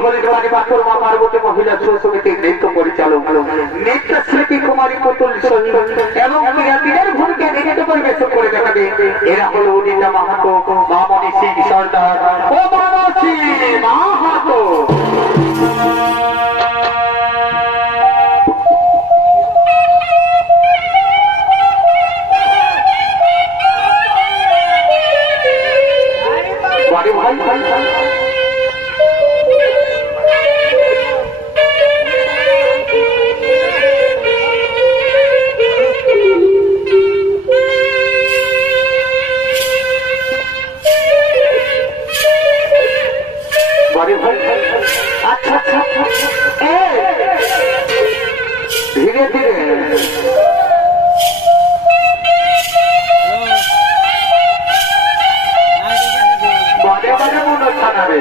হরিদ্বারে পাথর মা পার্বতী মহিলা সমিতির নৃত্য পরিচালক নৃত্য শিল্পী কুমারী পুতুল এবং দিনের ভূমিকে নৃত্য পরিবেশন করে দেখাবে। এরা হলো উদিতা মাহাতো, মামনি সিং সর্দার ও মানসী মাহাতো। ভাই ভাই ভাই আচ্ছা আচ্ছা ধীরে ধীরে বারে বারে মনে ছাড়াবে।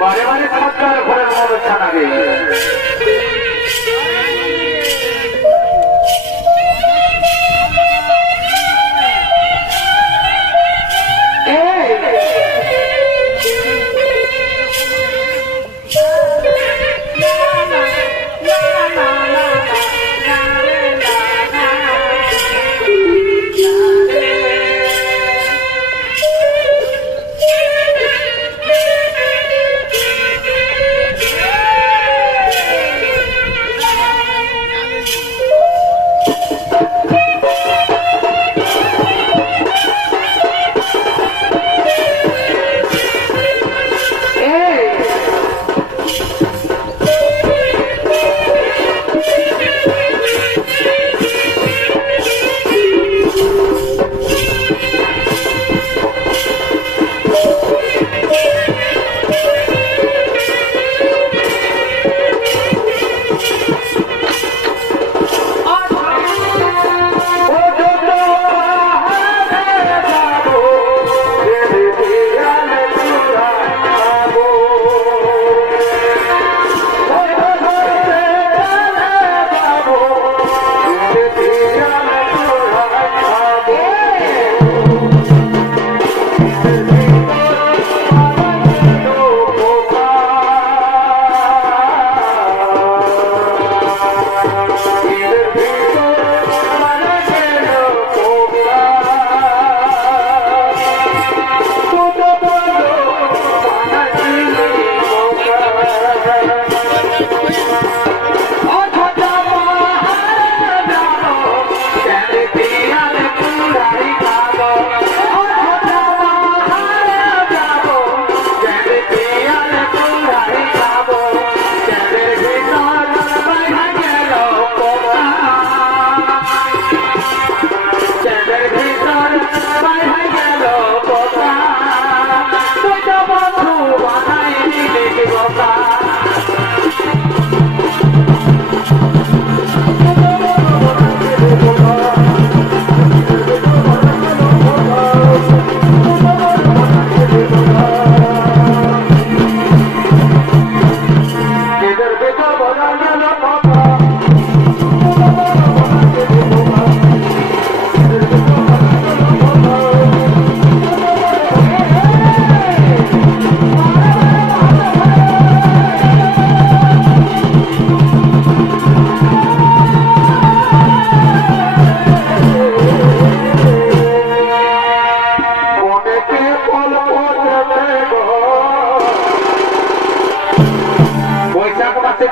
বারে বারে সরকার ঘরের মনে ছাড়াবে।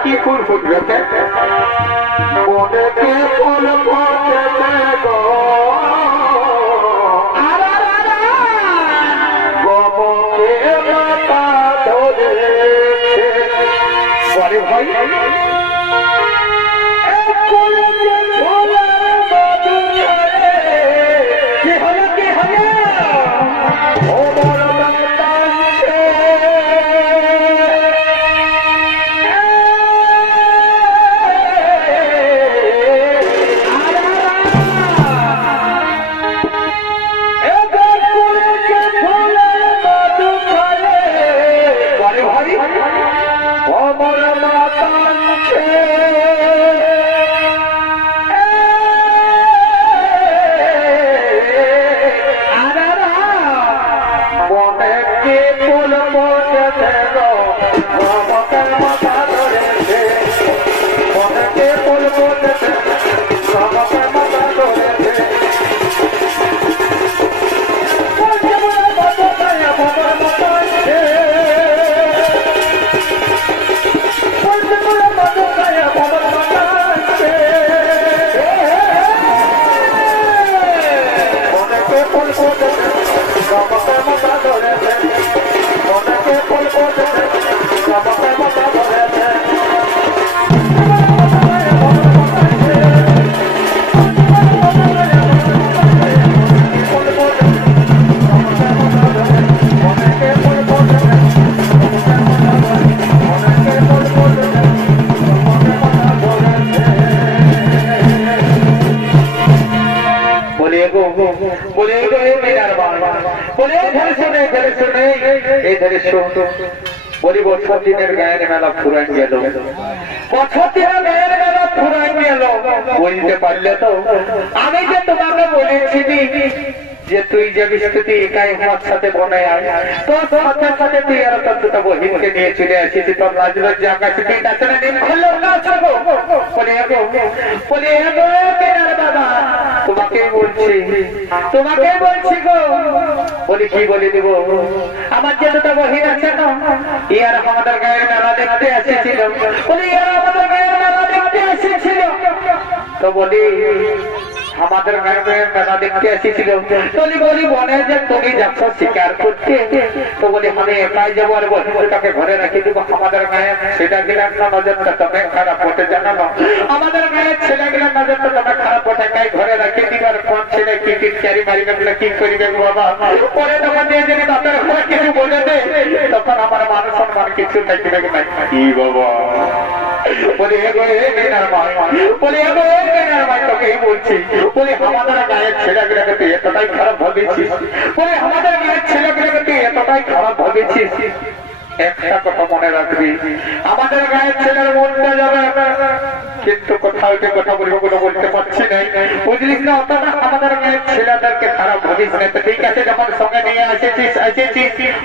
কি ফুল ফুটবে বনেতে ফুল ফুটবে গো গমকে মাতা ধরে বলে ভাই বলি বছর দিনের গায়ের মেলা ফুরাই গেল, বছর দিনের গায়ের মেলা ফুরাই গেল, বলতে পারলে তো আমি যে তোমাকে বলেছি যে তুই যাবিস তুই একাই আমার সাথে বনে আয়, তোর সাথে সাথে তুই আর তোর দুটো বহিনকে নিয়ে চলে আসিস, তোর রাজলজ্জা কাছে তুই ডাক্তারে দিন খুললো না ছাগো বলে এগো কেনার বাবা তোমাকে বলছি গো, বলি কি বলে দিব, আমার যে দুটো বহিন আছে না ইয়ার আমাদের গায়ের মেলা দেখতে এসেছিল, বলি ইয়ার আমাদের গায়ের মেলা দেখতে এসেছিল, তো বলি আমাদের গায়ের মেলা দেখতে এসেছিল, বলি বনে যে তুমি যাচ্ছ শিকার করতে, তো বলি আমি একাই যাবো আর বহিনটাকে ঘরে রাখি দিব, আমাদের গায়ে সেটা গেলাম না নজরটা তুমি খারাপ হতে জানো না, আমাদের গায়ে ছেলে গেলাম নজরটা তুমি খারাপ হতে একাই ঘরে রাখি দিবার কোন ছেলে কি টিটকারি মারিবে বলে কি করিবে বাবা, পরে তখন দিয়ে যদি বাপের ঘরে কিছু বলে দে তখন আমার মান সম্মান কিছু থাকবে না কি বাবা, বলে এগো কেনার ভাই, বলে এগো কেনার ভাই তোকে বলছি, বলে আমাদের গায়ের ছেলেগুলোকে তুই এতটাই খারাপ ভাবেছিস, বলে আমাদের গায়ের ছেলেগুলোকে তুই এতটাই খারাপ ভাবেছিস, একটা কথা মনে রাখবি আমাদের গায়ের ছেলের মনটা যাবে, কিন্তু কোথাও যে কথা বলবো কোনো বলতে পারছি না, বুঝলিস না, অতটা আমাদের গায়ের ছেলেদেরকে খারাপ ভাবিস না, ঠিক আছে যখন সঙ্গে নিয়ে আসেছিস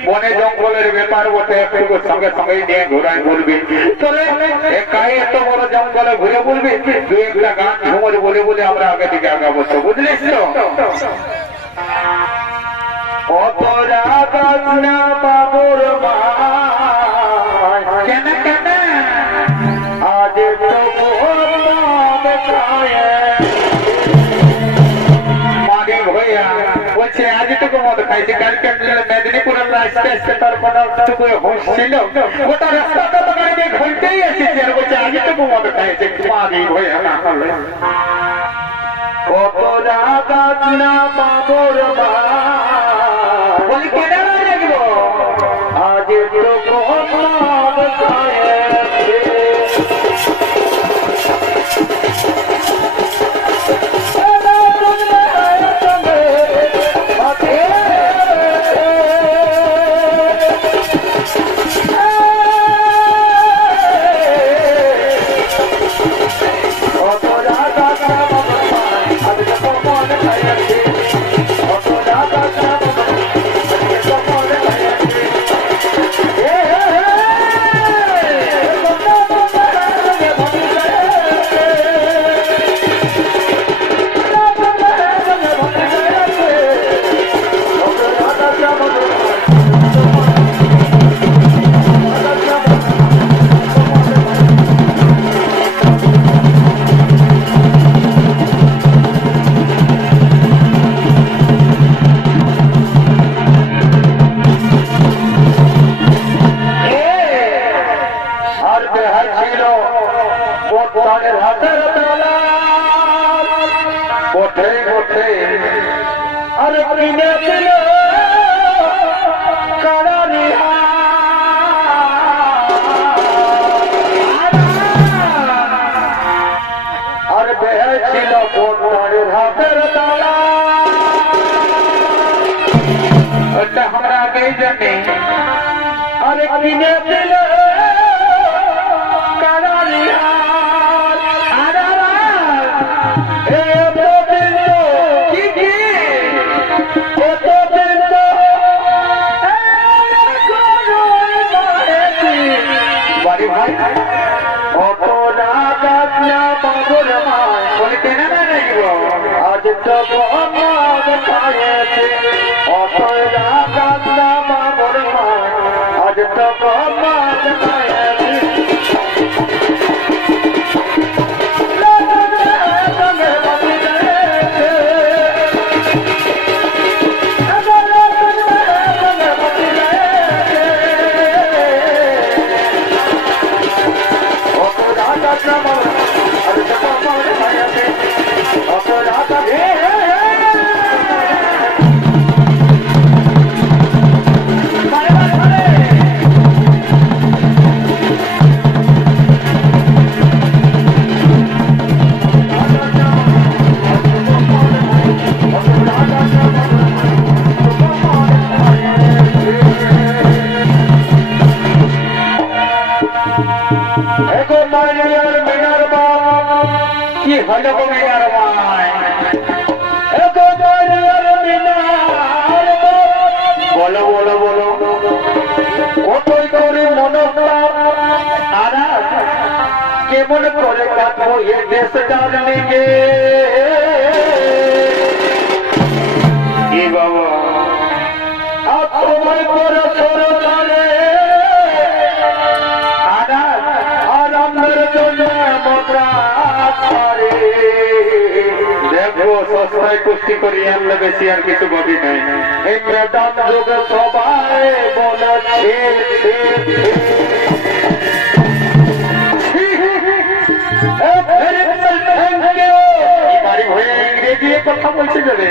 বনে জঙ্গলের ব্যাপার বটে, একটু সঙ্গে সঙ্গে নিয়ে ঘোরাই বলবি, চলে একাই এত বড় জঙ্গলে ঘুরে বলবি, দুই একটা গান ঝুমর বলে বলে আমরা আগে দিকে আগাবো, বুঝলিস তো, অতরা গাছ না বাবুর মা কেন কেন আজ তো মানি ভইয়া বলছে আজটুকু মদ খাইছে, কালকে মেদিনীপুরের রাস্তা আসতে তার কোনটুকু হোশ ছিল, গোটা রাস্তাটা তো গাড়ি দিয়ে ঘুরতেই এসেছে, আর বলছে আজটুকু মদ খাইছে, মানি ভইয়া না হলে অতরা গাছ না বাবুর মা বলি কেন লাগবো আজ তো মদ খাইছে, हमरा आगे जाने अरे किने दिल आज तो मोहम्मद खाएते অতরা কান্না মামর মা आज तो मोहम्मद खाएते এগো মাইয়ার মিনার বাপ কি হলো গো মিনার মাই এগো মাইয়ার মিনার বাপ বলো বলো বলো কতই করে মনোভাব আরা কেমন করে কাটবো এ দেশ জানলে গে বাবা তোমার করে সরো চলে দেখো সস্তায় কুস্তি করি আনলে বেশি আর কিছু ভাবি নাই এই ম্যাডাম যুগে সবাই বলেছে বাড়ি হয়ে ইংরেজি কথা বলছে যাবে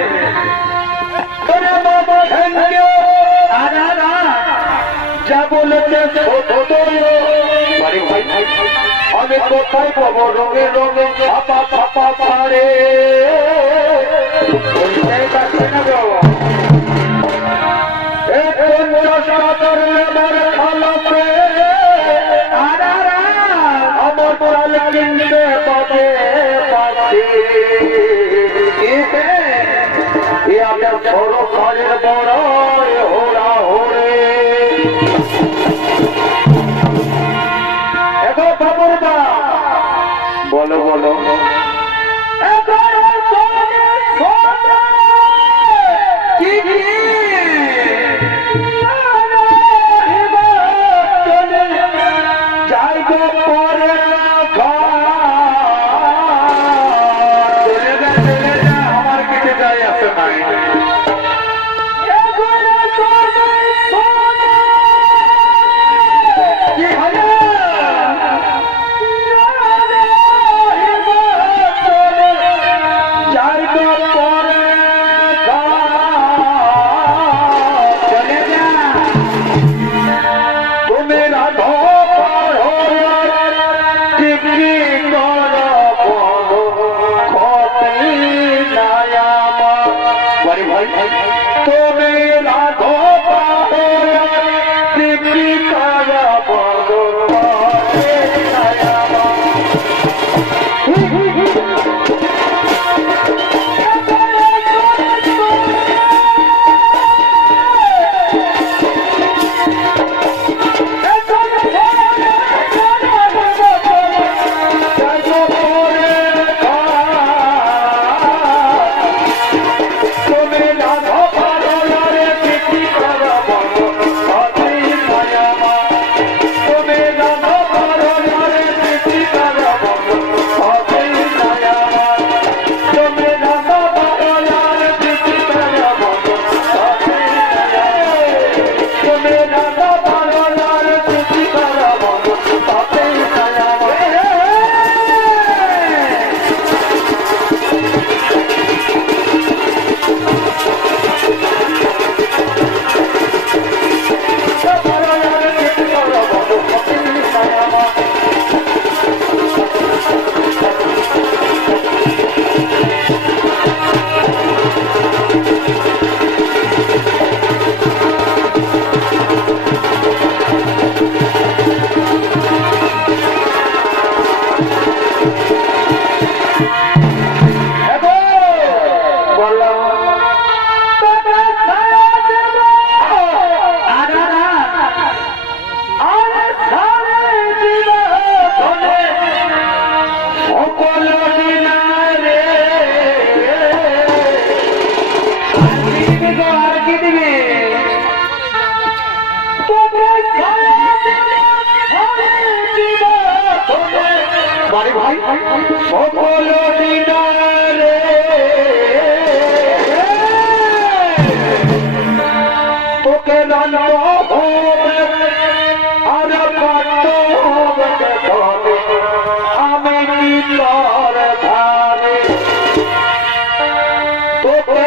যা বলেছে বাড়ি ভাই আমি কোথায় পাবো রঙে রঙে ছাপা ছাপা পারে আমার চাল কিনতে পাবে আমার বড় কাজের বড় হোরা হোরে বলো বলো আমার কিছু যাই আসে নাই বাড়ি ভাই সকল দিনারে তোকে নানা আর আমি তোর ধারে তোকে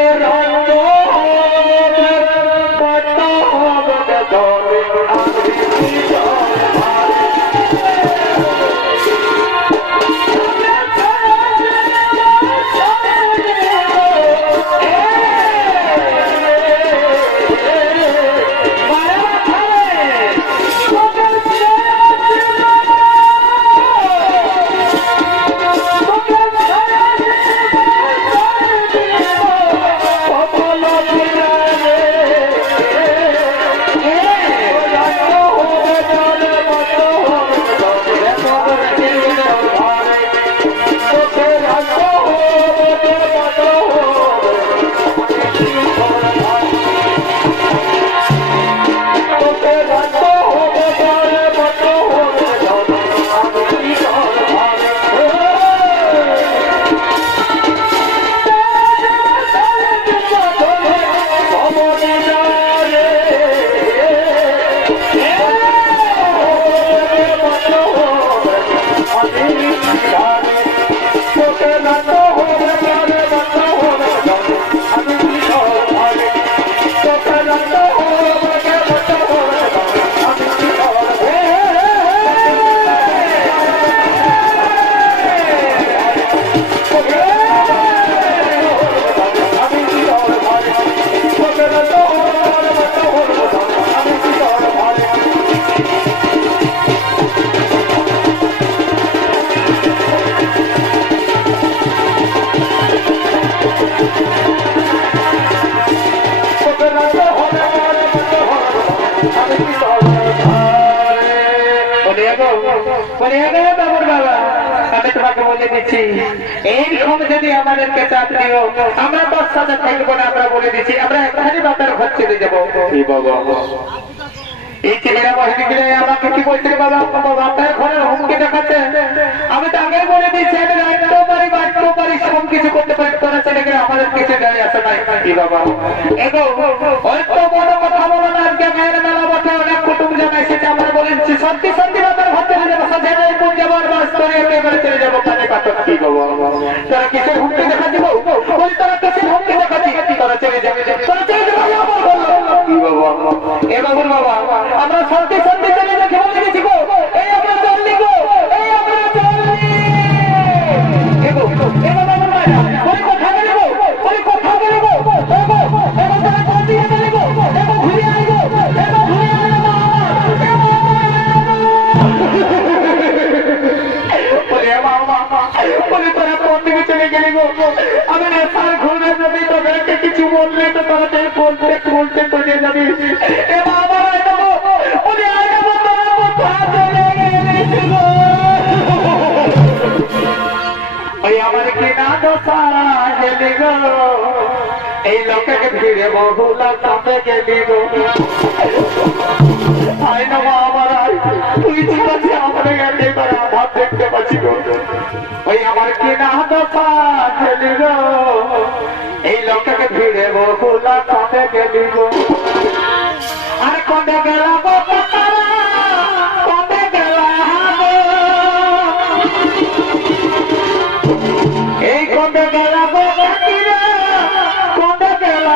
বাবুর বাবা আমি তোমাকে বলে দিচ্ছি এইরকম যদি আমাদেরকে চাপ দিও আমরা তোর সাথে থাকবো না। আমরা বলে দিচ্ছি আমরা এখানে বাবার ঘর চলে যাবো। এই ছেলেরা মহিলা আমাকে কি বলছে বাবা বাবার ঘরের হুমকি দেখাচ্ছে। আমি তো আগে বলে দিচ্ছি আমি রাখতেও পারি বাঁচতেও পারি সব কিছু করতে পারি। তোরা ছেলেকে আমাদের কিছু যায় আসে নাই কি বাবা এগো হয়তো বড় কথা বলো না। আজকে গায়ের মেলা বসে অনেক কুটুম জানা এসেছে। আমরা বলেছি সত্যি সত্যি বাবার ঘর চলে যাবো সাজাই কোন যাবো আর বাস করে একেবারে চলে যাবো কানে কাটক কি বাবা। তোরা কিসের হুমকি দেখা দিব বলি তোরা কিসের হুমকি দেখাচ্ছি তোরা চলে যাবে তোরা চলে যাবে কি বাবা এ বাবুর বাবা আমরা সত্যি সত্যি চলে যাচ্ছি বলে দিচ্ছি গো এই আমরা চললি গো এই আমরা চললি এগো এগো বাবুর মায়া ওই কথা বলবো ওই কথা বলবো এগো এগো তোরা কোন দিকে চলে গো এগো ঘুরে আই গো এগো ঘুরে আই না ওরে বাবা ওরে তোরা কোন দিকে চলে গেলি গো। আমি নেশার ঘুরে যাবি তোদেরকে কিছু বললে তো তোরা বলতে বলতে চলে যাবি এ বাবা আমার কিনা দোষা গেলি গো এই লোকের ভিড়ে বহুলা কাঁপে গেলি গো। আই না আমার তুই ঠিক আছে আমাদের গেলে এবার আমার দেখতে পাচ্ছি গো। ওই আমার কিনা দোষা গেলি গো এই লোকের ভিড়ে বহুলা কাঁপে গেলি গো। আর কবে গেল গো কবে গেল এই কবে গেল গো কবে গেল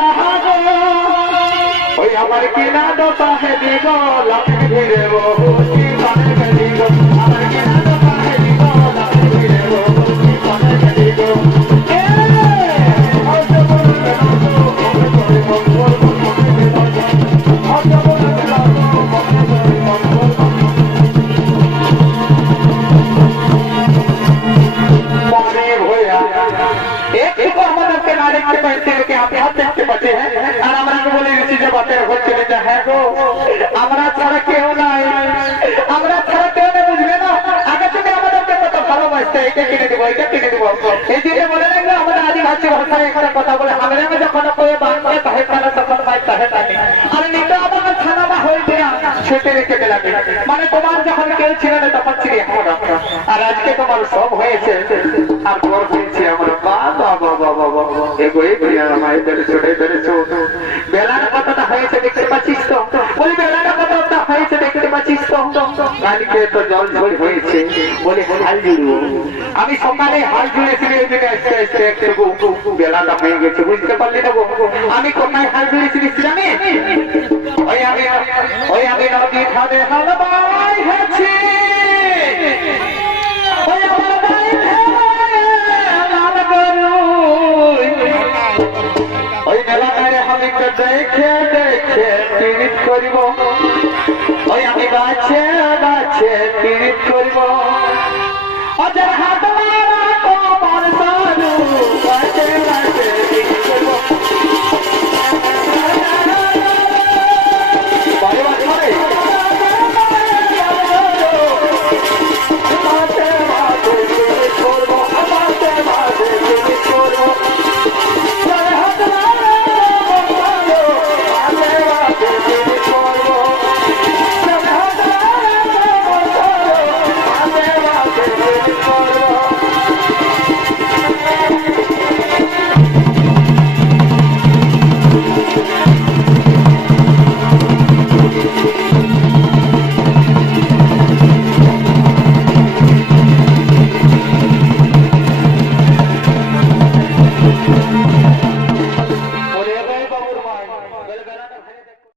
ওই আমার কিনা দোষা হেলি গো লাখে ভিড়ে বহুতি পানে গেলি গো। আমার কিনা দোষা হেলি গো লাখে ভিড়ে বহুতি পানে গেলি গো। আমরা ছাড়া কেউ নাই আমরা ছাড়া কেউ নেই বুঝলে না। আগে থেকে আমাদেরকে কত ভালোবাসতে এটা কিনে দেবো এটা কিনে দেবো এই দিনে বলে রাখবে আমাদের আদিবাসী ভাষায় একটা কথা বলে আমরা যখন বাংলায় তাহে তারা তখন ভাই তাহে তাহে আর নিতে আমার ছানা হয়েছে না ছুটে রেখে লাগে। মানে তোমার যখন কেউ ছিল না তখন ছিল আমরা আর আজকে তোমার সব হয়েছে আর পর হয়েছে আমরা বাবা বাবা বাবা এগোই মায়েদের ছোটে ধরেছো বেলার কতটা হয়েছে দেখতে পাচ্ছিস তো বলি বেলাটা কতটা হয়েছে দেখতে পাচ্ছিস তো কালকে তো জল ঝড় হয়েছে বলে হাল জুড়বো। আমি সকালে হাল জুড়েছিলাম এই দিকে আস্তে আস্তে একটু বেলাটা হয়ে গেছে বুঝতে পারলি না গো। আমি কোথায় হাল জুড়েছিলাম ওই আমি নদীর ধারে হাল বাই হয়েছি ওই আমার বাই ওই মেলাটারে আমি তো দেখে দেখে পীড়িত করিব ওই আমি গাছে গাছে পীড়িত করিব অজার হাত